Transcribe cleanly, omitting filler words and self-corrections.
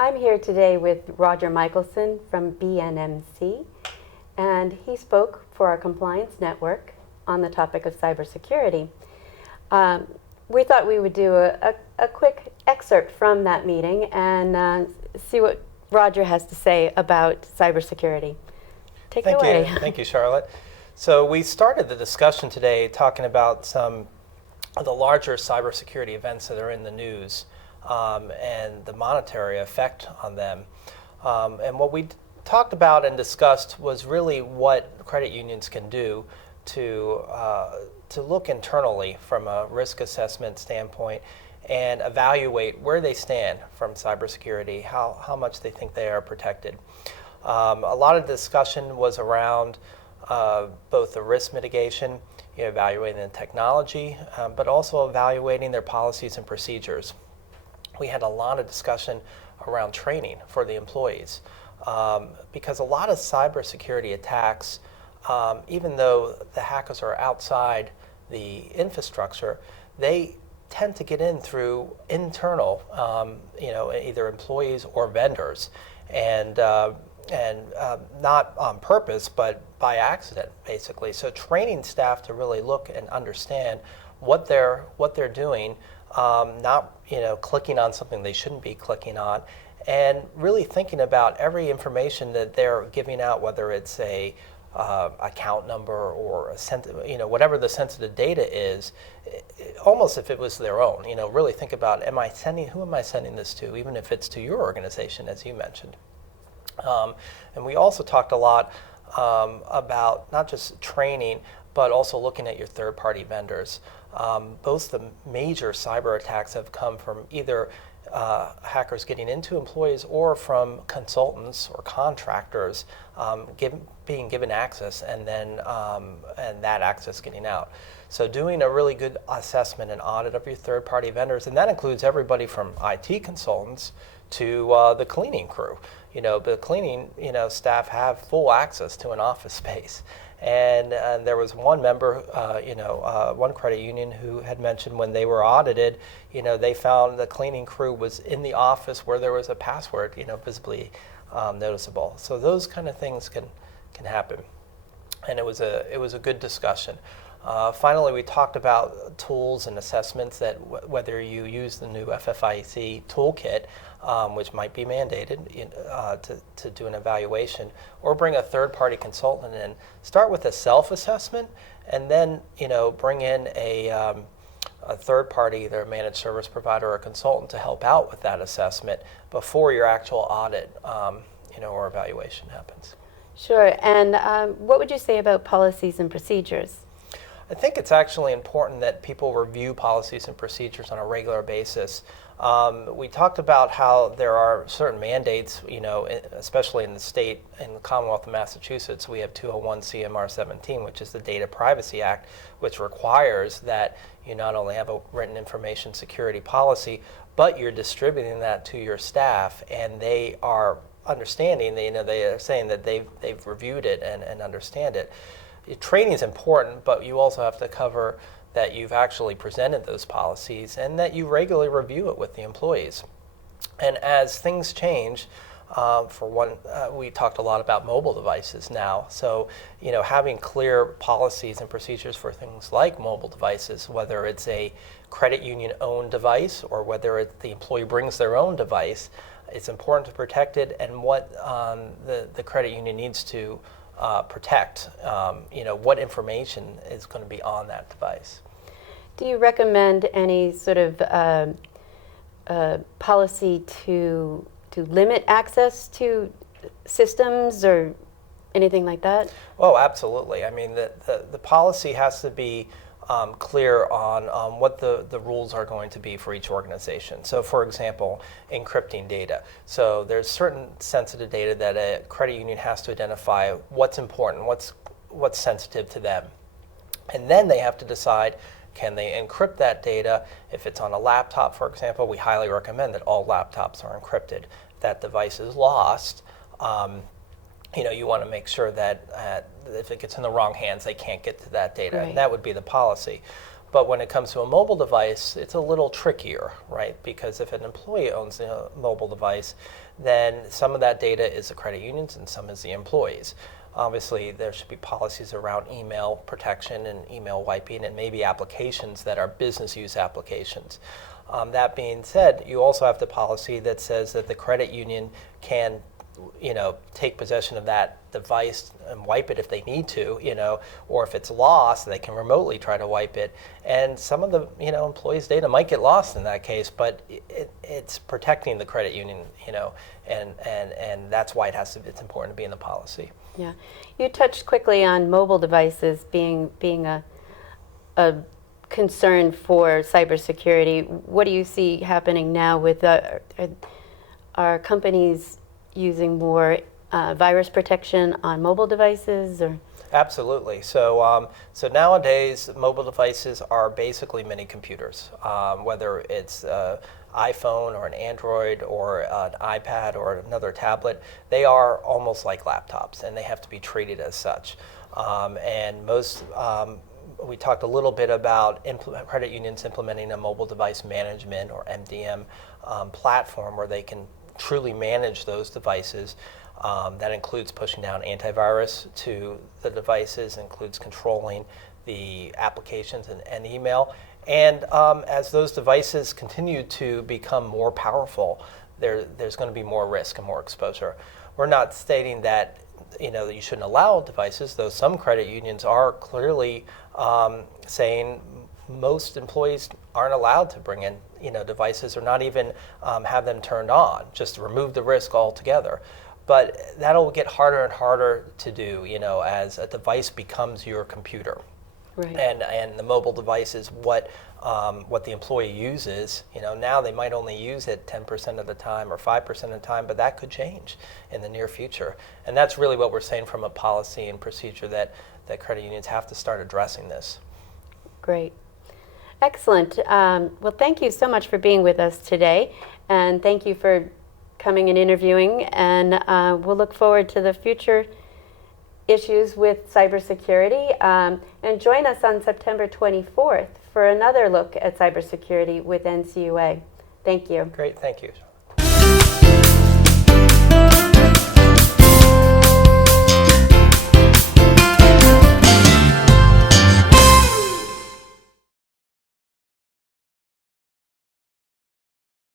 I'm here today with Roger Michelson from BNMC, and he spoke for our compliance network on the topic of cybersecurity. We thought we would do a quick excerpt from that meeting and see what Roger has to say about cybersecurity. Take it away. Thank you, Charlotte. So we started the discussion today talking about some of the larger cybersecurity events that are in the news and the monetary effect on them. And what we talked about and discussed was really what credit unions can do to look internally from a risk assessment standpoint and evaluate where they stand from cybersecurity, how much they think they are protected. A lot of discussion was around both the risk mitigation, evaluating the technology, but also evaluating their policies and procedures. We had a lot of discussion around training for the employees because a lot of cybersecurity attacks, even though the hackers are outside the infrastructure, they tend to get in through internal, either employees or vendors, and not on purpose, but by accident, basically. So training staff to really look and understand what they're doing, not clicking on something they shouldn't be clicking on, and really thinking about every information that they're giving out, whether it's a account number or whatever the sensitive data is, almost if it was their own. Really think about, who am I sending this to, even if it's to your organization, as you mentioned. And we also talked a lot about not just training, but also looking at your third-party vendors. Both the major cyber attacks have come from either hackers getting into employees or from consultants or contractors being given access and then and that access getting out. So doing a really good assessment and audit of your third-party vendors, and that includes everybody from IT consultants to the cleaning crew. The cleaning staff have full access to an office space. And there was one member, one credit union who had mentioned when they were audited, they found the cleaning crew was in the office where there was a password, visibly noticeable. So those kind of things can happen. And it was a good discussion. Finally, we talked about tools and assessments that whether you use the new FFIEC toolkit, which might be mandated to do an evaluation, or bring a third-party consultant in. Start with a self-assessment, and then bring in a third-party, either a managed service provider or a consultant, to help out with that assessment before your actual audit, or evaluation happens. Sure. And what would you say about policies and procedures? I think it's actually important that people review policies and procedures on a regular basis. We talked about how there are certain mandates, especially in the state, in the Commonwealth of Massachusetts, we have 201 CMR 17, which is the Data Privacy Act, which requires that you not only have a written information security policy, but you're distributing that to your staff, and they are understanding, they are saying that they've reviewed it and understand it. Training is important, but you also have to cover that you've actually presented those policies and that you regularly review it with the employees. And as things change, for one, we talked a lot about mobile devices now. So, having clear policies and procedures for things like mobile devices, whether it's a credit union-owned device or whether the employee brings their own device, it's important to protect it, and what the credit union needs to protect, what information is going to be on that device. Do you recommend any sort of policy to limit access to systems or anything like that? Oh, absolutely. I mean, the policy has to be clear on what the rules are going to be for each organization. So, for example, encrypting data. So there's certain sensitive data that a credit union has to identify what's important, what's sensitive to them. And then they have to decide, can they encrypt that data? If it's on a laptop, for example, we highly recommend that all laptops are encrypted. If that device is lost, you want to make sure that if it gets in the wrong hands, they can't get to that data, right. And that would be the policy. But when it comes to a mobile device, it's a little trickier, right? Because if an employee owns a mobile device, then some of that data is the credit unions and some is the employees. Obviously, there should be policies around email protection and email wiping, and maybe applications that are business use applications. That being said, you also have the policy that says that the credit union can, take possession of that device and wipe it if they need to, or if it's lost, they can remotely try to wipe it. And some of the, employees' data might get lost in that case, but it's protecting the credit union, and that's why it's important to be in the policy. Yeah, you touched quickly on mobile devices being a concern for cybersecurity. What do you see happening now with are companies using more virus protection on mobile devices, or? Absolutely. So nowadays, mobile devices are basically mini computers, whether it's iPhone or an Android or an iPad or another tablet. They are almost like laptops, and they have to be treated as such. We talked a little bit about credit unions implementing a mobile device management, or MDM, platform where they can truly manage those devices. That includes pushing down antivirus to the devices, includes controlling the applications and email. And as those devices continue to become more powerful, there's going to be more risk and more exposure. We're not stating that that you shouldn't allow devices, though some credit unions are clearly saying most employees aren't allowed to bring in devices, or not even have them turned on, just to remove the risk altogether. But that'll get harder and harder to do, as a device becomes your computer. Right. And the mobile device is what the employee uses. Now they might only use it 10% of the time or 5% of the time, but that could change in the near future. And that's really what we're saying from a policy and procedure, that credit unions have to start addressing this. Great. Excellent. Well, thank you so much for being with us today, and thank you for coming and interviewing, and we'll look forward to the future issues with cybersecurity. And join us on September 24th for another look at cybersecurity with NCUA. Thank you. Great, thank you.